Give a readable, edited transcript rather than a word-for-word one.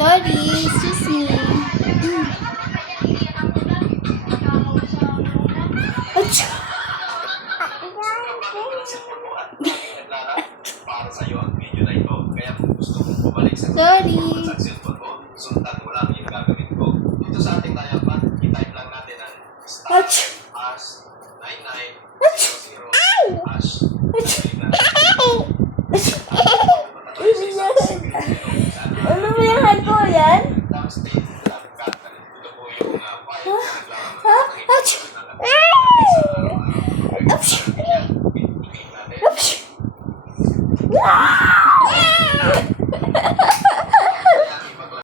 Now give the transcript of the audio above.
Sorry, excuse me. Para sa iyo ang video na ito. Kaya kung gusto mong bumalik sa Sorry. cellphone mo, sundan mo lang yung gagawin ko. Dito sa ating tayapan, i-type lang natin ang star hash 9900 hash. Ano ba yung ko yan? Ha?